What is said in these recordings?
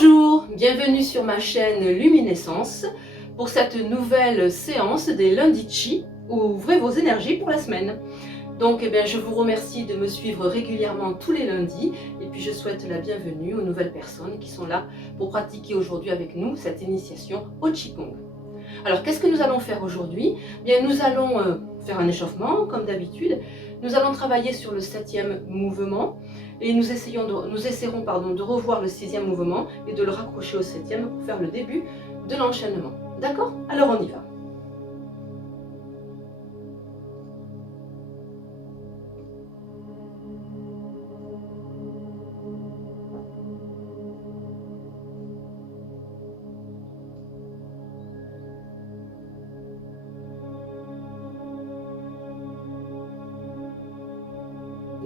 Bonjour, bienvenue sur ma chaîne Luminescence pour cette nouvelle séance des lundis chi où ouvrez vos énergies pour la semaine. Donc je vous remercie de me suivre régulièrement tous les lundis et puis je souhaite la bienvenue aux nouvelles personnes qui sont là pour pratiquer aujourd'hui avec nous cette initiation au Qigong. Alors qu'est-ce que nous allons faire aujourd'hui? Bien, nous allons faire un échauffement comme d'habitude. Nous allons travailler sur le 7e mouvement et nous essaierons de revoir le 6e mouvement et de le raccrocher au 7e pour faire le début de l'enchaînement. D'accord? Alors on y va.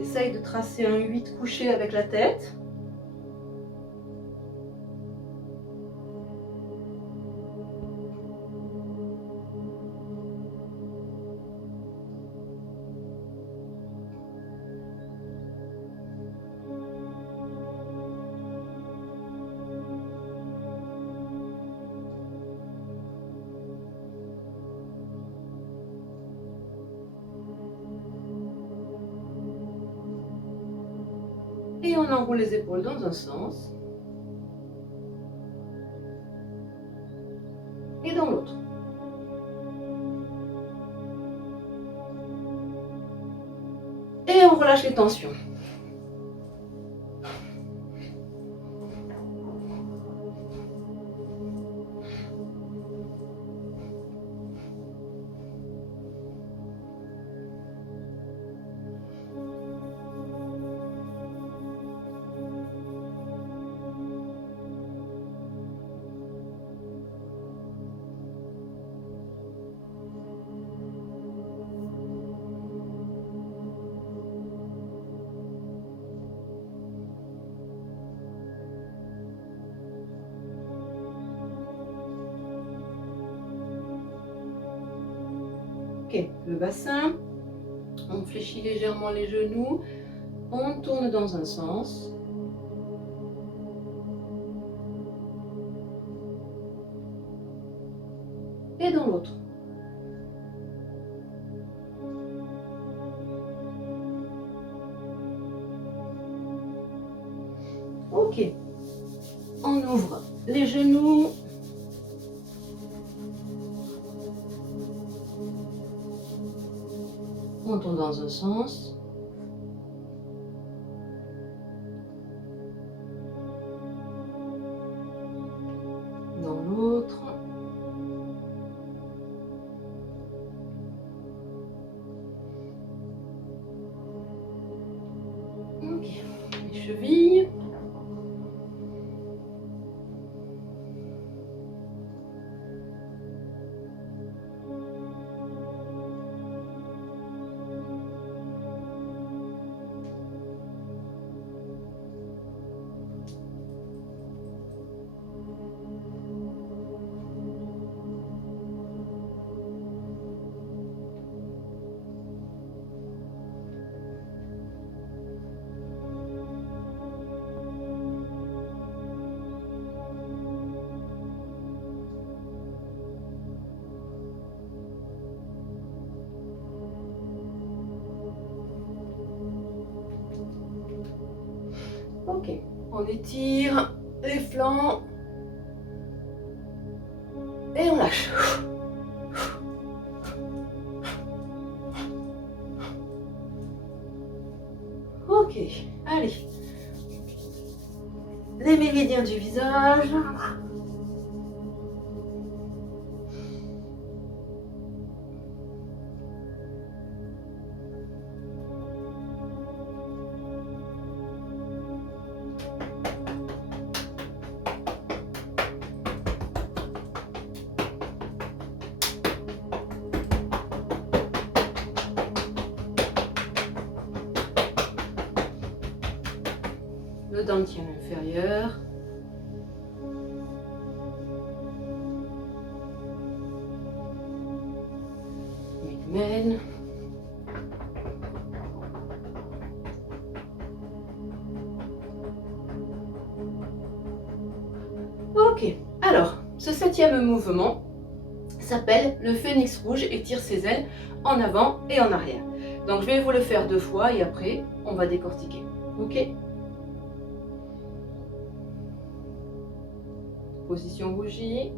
Essaye de tracer un 8 couché avec la tête. Et on enroule les épaules dans un sens et dans l'autre. Et on relâche les tensions. Ok, le bassin, on fléchit légèrement les genoux, on tourne dans un sens. Et dans l'autre. Ok, on ouvre les genoux. On tourne dans un sens. Dans l'autre. Ok, les chevilles. Ok, on étire les flancs et on lâche. Ok, allez. Les méridiens du visage. Le dentier inférieur. Migmen. Ok, alors, ce 7e mouvement s'appelle le phénix rouge et tire ses ailes en avant et en arrière. Donc je vais vous le faire 2 fois et après on va décortiquer. Ok? Position bougie.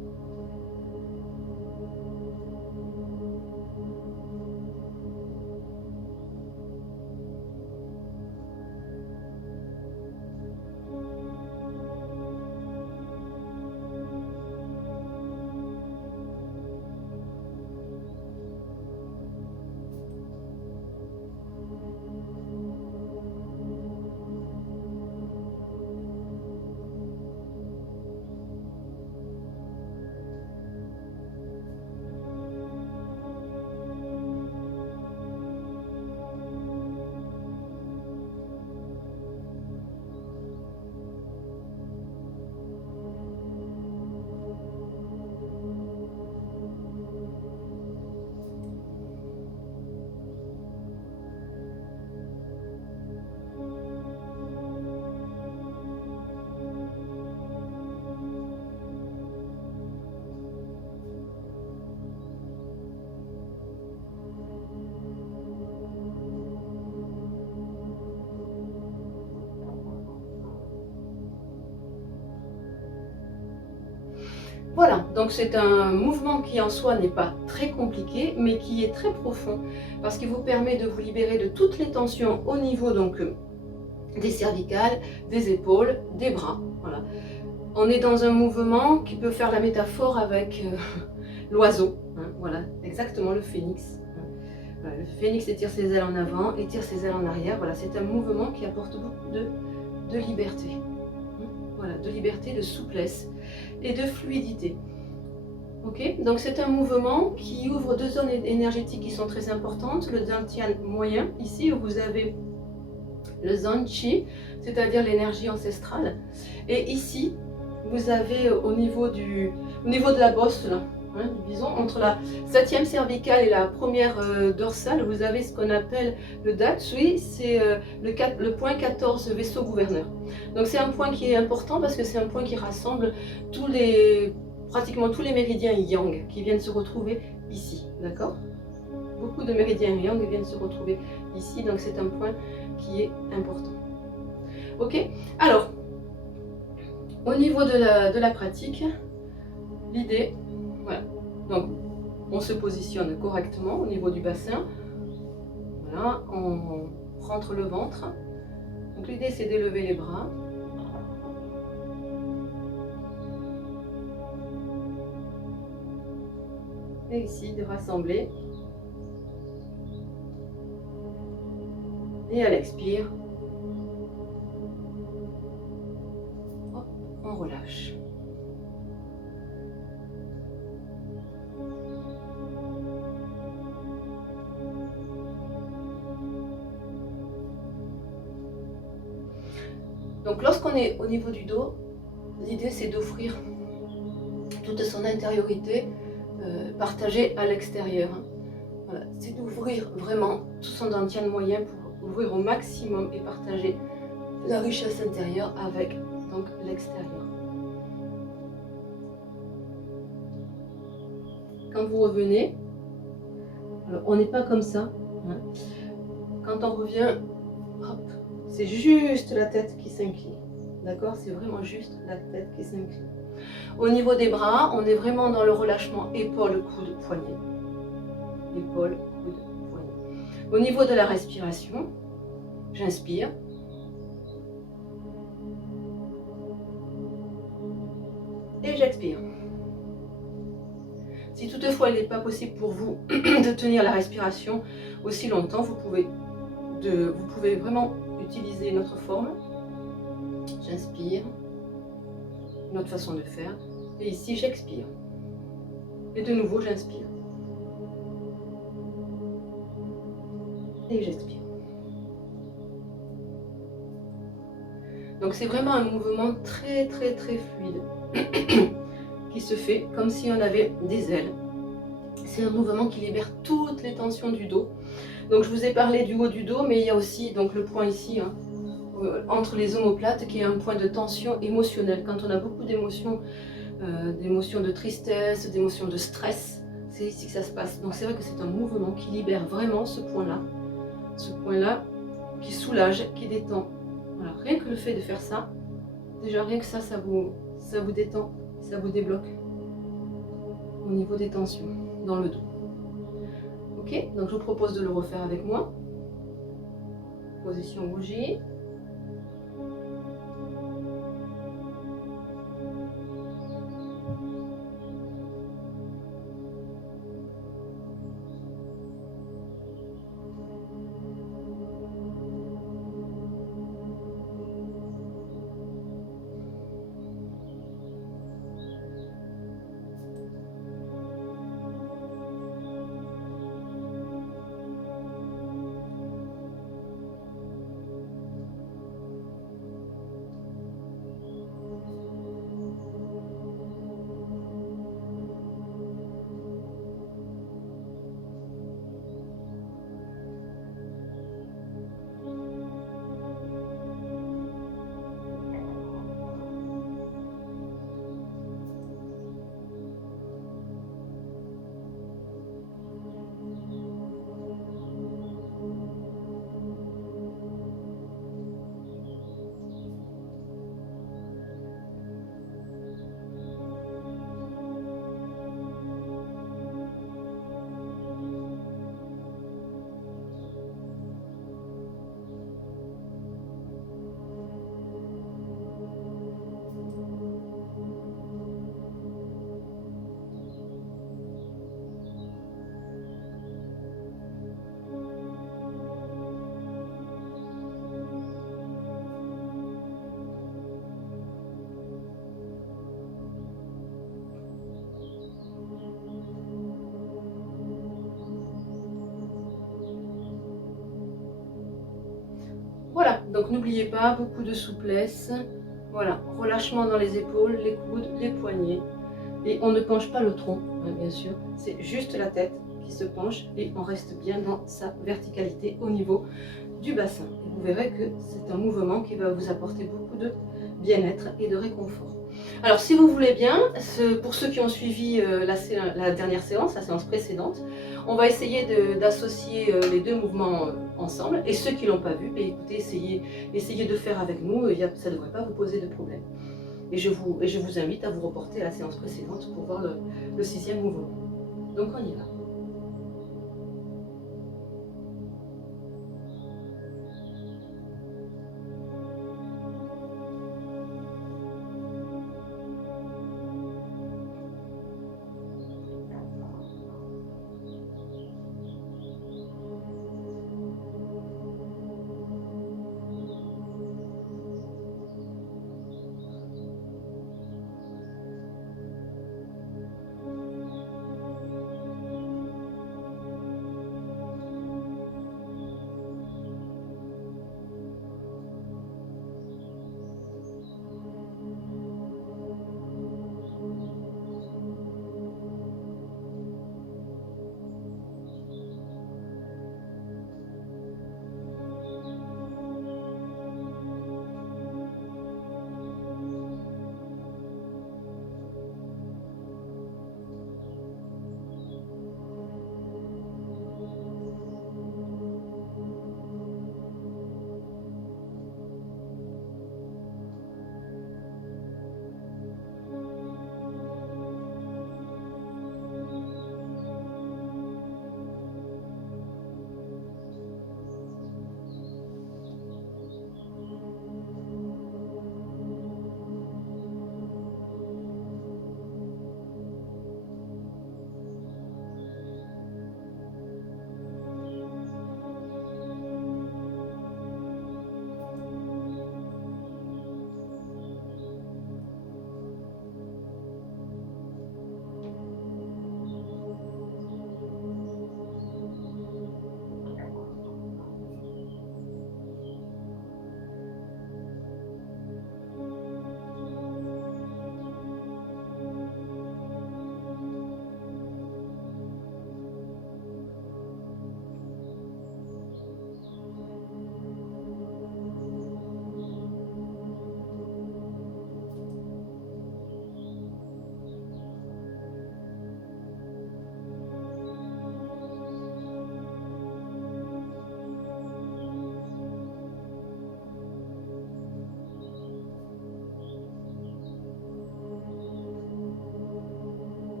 Voilà, donc c'est un mouvement qui en soi n'est pas très compliqué, mais qui est très profond, parce qu'il vous permet de vous libérer de toutes les tensions au niveau donc des cervicales, des épaules, des bras. Voilà. On est dans un mouvement qui peut faire la métaphore avec l'oiseau, hein, voilà, exactement le phénix. Voilà, le phénix étire ses ailes en avant, étire ses ailes en arrière. Voilà, c'est un mouvement qui apporte beaucoup de liberté. Voilà, de liberté, de souplesse et de fluidité. Ok, donc c'est un mouvement qui ouvre 2 zones énergétiques qui sont très importantes. Le dantian moyen, ici où vous avez le zanchi, c'est-à-dire l'énergie ancestrale. Et ici, vous avez au niveau de la bosse, là, hein, du bison, entre la 7e cervicale et la première dorsale, vous avez ce qu'on appelle le datsui, c'est le point 14 vaisseau gouverneur. Donc c'est un point qui est important parce que c'est un point qui rassemble pratiquement tous les méridiens yang qui viennent se retrouver ici, d'accord? Beaucoup de méridiens yang viennent se retrouver ici, donc c'est un point qui est important. Ok? Alors, au niveau de la pratique, l'idée, voilà, donc on se positionne correctement au niveau du bassin, voilà, on rentre le ventre, donc l'idée c'est d'élever les bras, et ici de rassembler, et à l'expire, on relâche. Donc lorsqu'on est au niveau du dos, l'idée c'est d'offrir toute son intériorité partagée à l'extérieur. Voilà. C'est d'ouvrir vraiment tout son dantian moyen pour ouvrir au maximum et partager la richesse intérieure avec donc l'extérieur. Quand vous revenez, alors on n'est pas comme ça, hein. Quand on revient, hop, c'est juste la tête qui s'incline, d'accord? C'est vraiment juste la tête qui s'incline. Au niveau des bras, on est vraiment dans le relâchement épaule, coude, poignet. Épaule, coude, poignet. Au niveau de la respiration, j'inspire. Et j'expire. Si toutefois il n'est pas possible pour vous de tenir la respiration aussi longtemps, vous pouvez vraiment utiliser une autre forme. J'inspire, une autre façon de faire, et ici j'expire. Et de nouveau j'inspire. Et j'expire. Donc c'est vraiment un mouvement très fluide qui se fait comme si on avait des ailes. C'est un mouvement qui libère toutes les tensions du dos. Donc je vous ai parlé du haut du dos, mais il y a aussi donc le point ici, hein, entre les omoplates, qui est un point de tension émotionnelle. Quand on a beaucoup d'émotions d'émotions de tristesse, d'émotions de stress. C'est ici que ça se passe. Donc c'est vrai que c'est un mouvement qui libère vraiment ce point-là qui soulage, qui détend. Voilà, rien que le fait de faire ça, déjà rien que ça vous détend, ça vous débloque au niveau des tensions dans le dos. Ok, donc je vous propose de le refaire avec moi. Position bougie. Voilà, donc n'oubliez pas, beaucoup de souplesse. Voilà, relâchement dans les épaules, les coudes, les poignets. Et on ne penche pas le tronc, hein, bien sûr. C'est juste la tête qui se penche et on reste bien dans sa verticalité au niveau du bassin. Et vous verrez que c'est un mouvement qui va vous apporter beaucoup de bien-être et de réconfort. Alors si vous voulez bien, pour ceux qui ont suivi la dernière séance, la séance précédente, on va essayer d'associer les deux mouvements ensemble. Et ceux qui ne l'ont pas vu, écoutez, essayez de faire avec nous, ça ne devrait pas vous poser de problème. Et je vous invite à vous reporter à la séance précédente pour voir le sixième mouvement. Donc on y va.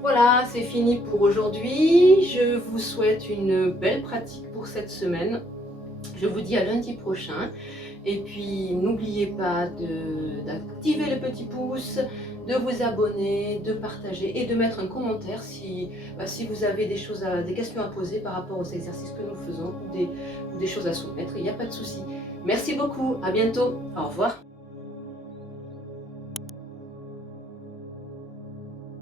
Voilà, c'est fini pour aujourd'hui. Je vous souhaite une belle pratique pour cette semaine. Je vous dis à lundi prochain. Et puis, n'oubliez pas d'activer le petit pouce, de vous abonner, de partager et de mettre un commentaire si vous avez des questions à poser par rapport aux exercices que nous faisons ou des choses à soumettre. Il n'y a pas de souci. Merci beaucoup. À bientôt. Au revoir.